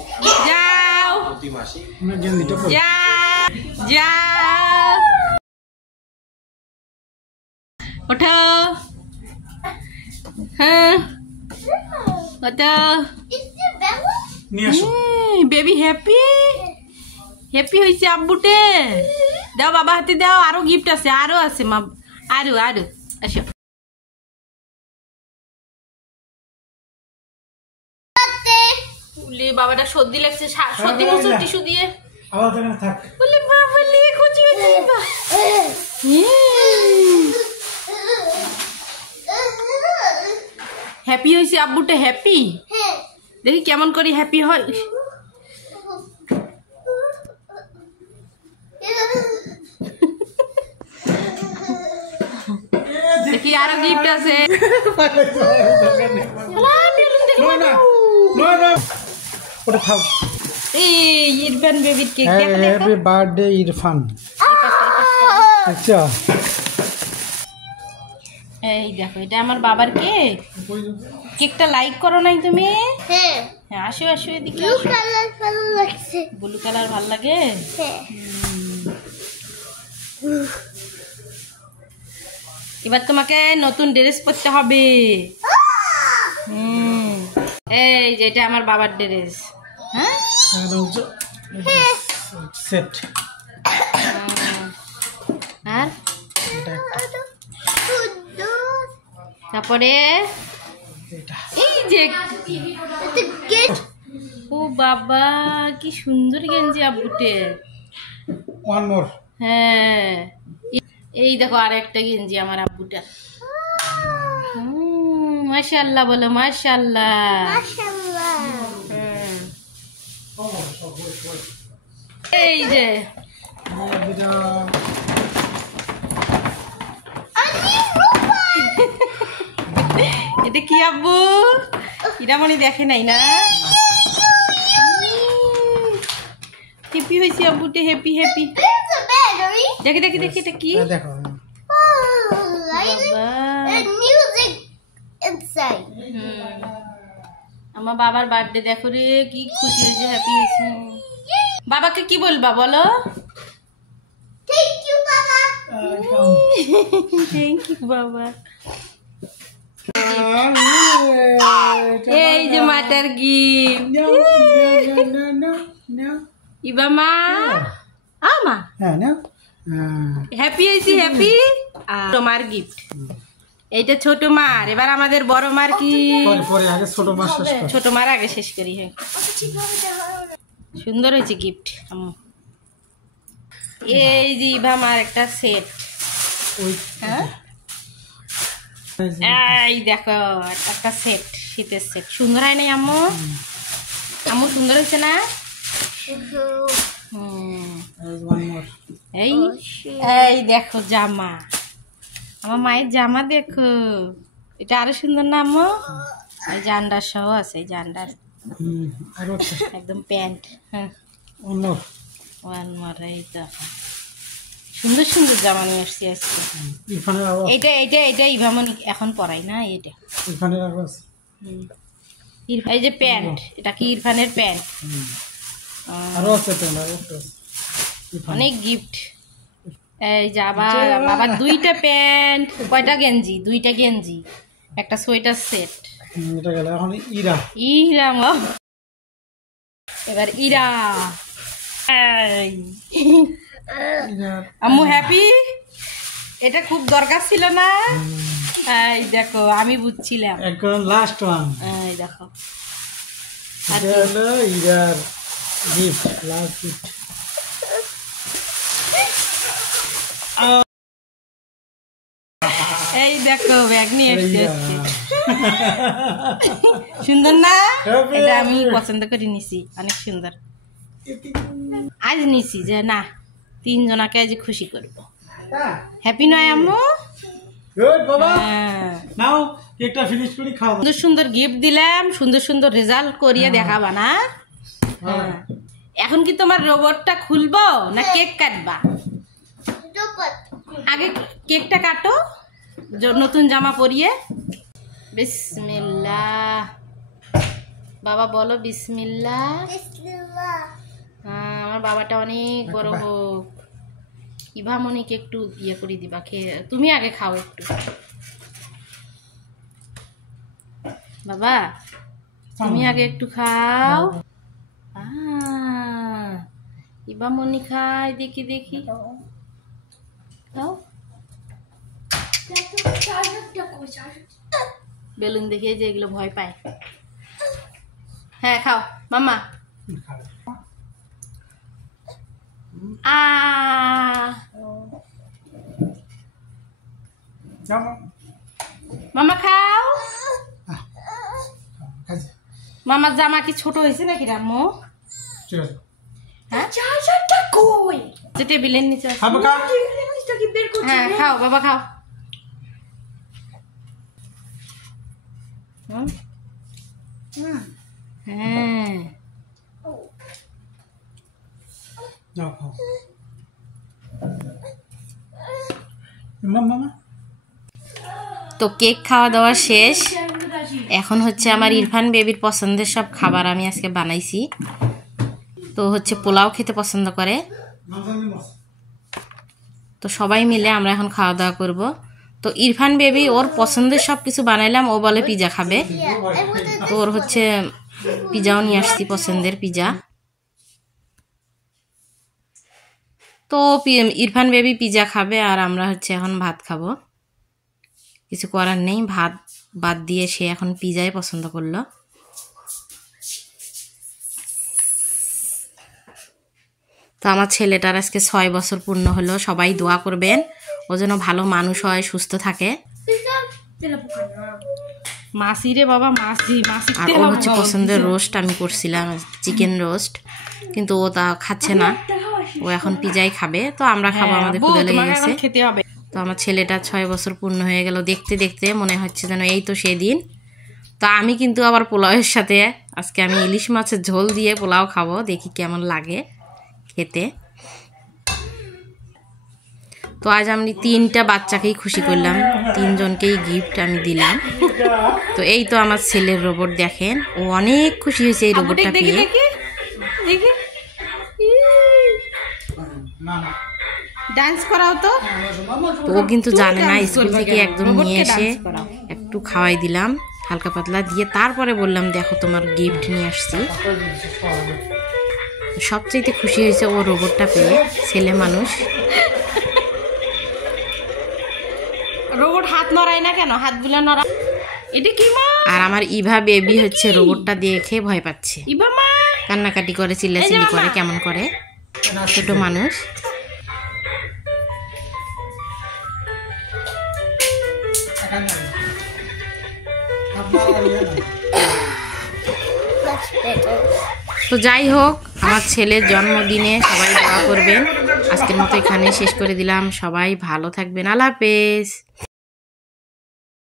যাও যাও ওঠো হ্যাঁ ওঠো বেবি হ্যাপি হ্যাপি হয়েছে আব্বুটে দাও বাবা হাতে দাও আরো গিফট আছে আরো আছে মা আরো আরো আসো বাবাটা সর্দি লাগছে সর্দি মুছুন টিস্যু দিয়ে বলে বাবা লিয়ে খুঁজি হ্যাপি হয়েছে আব্বুটা হ্যাপি দেখি কেমন করে হ্যাপি হয় দেখি আরো গিফট আছে ইরফান বেবির কেক হ্যাপি বার্থডে ইরফান আচ্ছা এই দেখো এটা আমার বাবার কেক কেকটা লাইক করো নাই তুমি হ্যাঁ আসো আসো এদিকে ব্লু কালার ভালো লাগছে ব্লু কালার ভালো লাগে হ্যাঁ এবার তোমাকে নতুন ড্রেস পরতে হবে এই যে এটা আমার বাবার ড্রেস হ্যাঁ সেট আর তারপরে এই যে ও বাবা কি সুন্দর গেঞ্জি আব্বুটে ওয়ান মোর হ্যাঁ এই দেখো আর একটা গেঞ্জি আমার আব্বুটা মাশাআল্লাহ বলো মাশাআল্লাহ মাশাআল্লাহ এই যে এটা কি আব্বু এটা মনে দেখে নাই না হ্যাপি হয়েছে আব্বুটে হ্যাপি হ্যাপি দেখে দেখে দেখে এটা কি দেখো আমার বাবার বার্থডে দেখো রে কি খুশি হয়েছে হ্যাপি হয়েছে বাবাকে কি বলবা বলো থ্যাংক ইউ বাবা থ্যাংক ইউ বাবা এই যে মাটার গিফট ইবা মা আমা হ্যাঁ না হ্যাপি হয়েছি হ্যাপি তোমার গিফট এইটা ছোট মার এবার আমাদের বড় মার কি পরে আগে ছোট মার আগে শেষ করি হ্যাঁ সুন্দর হয়েছে গিফট এই যে ইভা মার একটা সেট হ্যাঁ এই দেখো একটা সেট শীতের সেট সুন্দর হয় নাই আম্মু আম্মু সুন্দর হয়েছে না এই এই দেখো জামা আমার মায়ের জামা দেখো এটা আরো সুন্দর না আম্মু এই জান্ডার সহ আছে এই জান্ডার একদম প্যান্ট হ্যাঁ ওয়ান মোর এই দেখো সুন্দর সুন্দর জামা নিয়ে আসছি আজকে এইটা এইটা এটা ইভামনি এখন পরাই না এটা এই যে প্যান্ট এটা কি ইরফানের প্যান্ট অনেক গিফট এই যে আবার বাবার দুইটা প্যান্ট কয়টা গেঞ্জি দুইটা গেঞ্জি একটা সোয়েটার সেট ইরা এবার ইরা আম্মু হ্যাপি এটা খুব দরকার ছিল না এই দেখো আমি বুঝছিলাম একদম লাস্ট ওয়ান এই দেখো এটা হলো ইরার গিফট লাস্ট গিফট এই দেখো ব্যাগ নিয়ে এসেছি সুন্দর না এটা আমি পছন্দ করে নিছি অনেক সুন্দর আজ নিছি যে না তিনজনাকে আজ খুশি করবো হ্যাপি নয় আম্মু সুন্দর সুন্দর গিফট দিলাম সুন্দর সুন্দর রেজাল্ট করিয়ে দেখাবা না এখন কি তোমার রোবটটা খুলবো না কেক কাটবা আগে কেকটা কাটো নতুন জামা পরিয়ে বিসমিল্লাহ বাবা বলো বিসমিল্লাহ। আমার বাবাটা অনেক বড় হোক। ইভামনিকে একটু ইয়ে করে দিবা, খেয়ে তুমি আগে খাও একটু। বাবা তুমি আগে একটু খাও। ইভামনি খায়, দেখি দেখি খাও। বেলুন দেখে যে এগুলো ভয় পায়। হ্যাঁ খাও মামা। মামা খাও। মামার জামা কি ছোট হয়েছে নাকি রাম্মু? যে টেবিলের নিচে আছে। হ্যাঁ খাও বাবা খাও। হ্যাঁ তো কেক খাওয়া দাওয়া শেষ। এখন হচ্ছে আমার ইরফান বেবির পছন্দের সব খাবার আমি আজকে বানাইছি। তো হচ্ছে পোলাও খেতে পছন্দ করে, তো সবাই মিলে আমরা এখন খাওয়া দাওয়া করব। তো ইরফান বেবি ওর পছন্দের সব কিছু বানাইলাম, ও বলে পিজা খাবে। তো ওর হচ্ছে পিজাও নিয়ে আসছি, পছন্দের পিজা। তো ইরফান বেবি পিজা খাবে আর আমরা হচ্ছে এখন ভাত খাবো। কিছু করার নেই, ভাত বাদ দিয়ে সে এখন পিজাই পছন্দ করলো। তো আমার ছেলেটার আজকে 6 বছর পূর্ণ হলো। সবাই দোয়া করবেন ও যেন ভালো মানুষ হয়, সুস্থ থাকে। মাসি রে বাবা, মাসি মাসি। আর ও হচ্ছে পছন্দের রোস্ট আমি করছিলাম, চিকেন রোস্ট, কিন্তু ও তা খাচ্ছে না, ও এখন পিজাই খাবে। তো আমরা খাবো, আমাদের ক্ষুধা লেগে গেছে, খেতে হবে। তো আমার ছেলেটা 6 বছর পূর্ণ হয়ে গেল। দেখতে দেখতে মনে হচ্ছে যেন এই তো সেদিন। তো আমি কিন্তু আবার পোলাওয়ের সাথে আজকে আমি ইলিশ মাছের ঝোল দিয়ে পোলাও খাবো, দেখি কেমন লাগে খেতে। তো আজ আমি 3টা বাচ্চাকেই খুশি করলাম, 3 জনকেই গিফট আমি দিলাম। তো এই তো আমার ছেলের রোবট, দেখেন ও অনেক খুশি হয়েছে এই রোবটটা পেয়ে। ডান্স করাও তো। ও কিন্তু জানে না, স্কুল থেকে একদম নিয়ে এসে একটু খাওয়াই দিলাম হালকা পাতলা দিয়ে, তারপরে বললাম দেখো তোমার গিফট নিয়ে আসছি। সবচেয়ে খুশি হয়েছে ও রোবটটা পেয়ে, ছেলে মানুষ। রোবট হাত নড়ায় না কেন? হাত বুলা নড়া। এটা কি মা? আর আমার ইভা বেবি হচ্ছে রোবটটা দেখে ভয় পাচ্ছে, ইভা মা কান্নাকাটি করে, চিল্লাচিল্লি করে, কেমন করে, ছোট মানুষ। তো যাই হোক, আমার ছেলের জন্মদিনে সবাই দোয়া করবেন। আজকের মতো এখানে শেষ করে দিলাম। সবাই ভালো থাকবেন, আল্লাহ হাফেজ।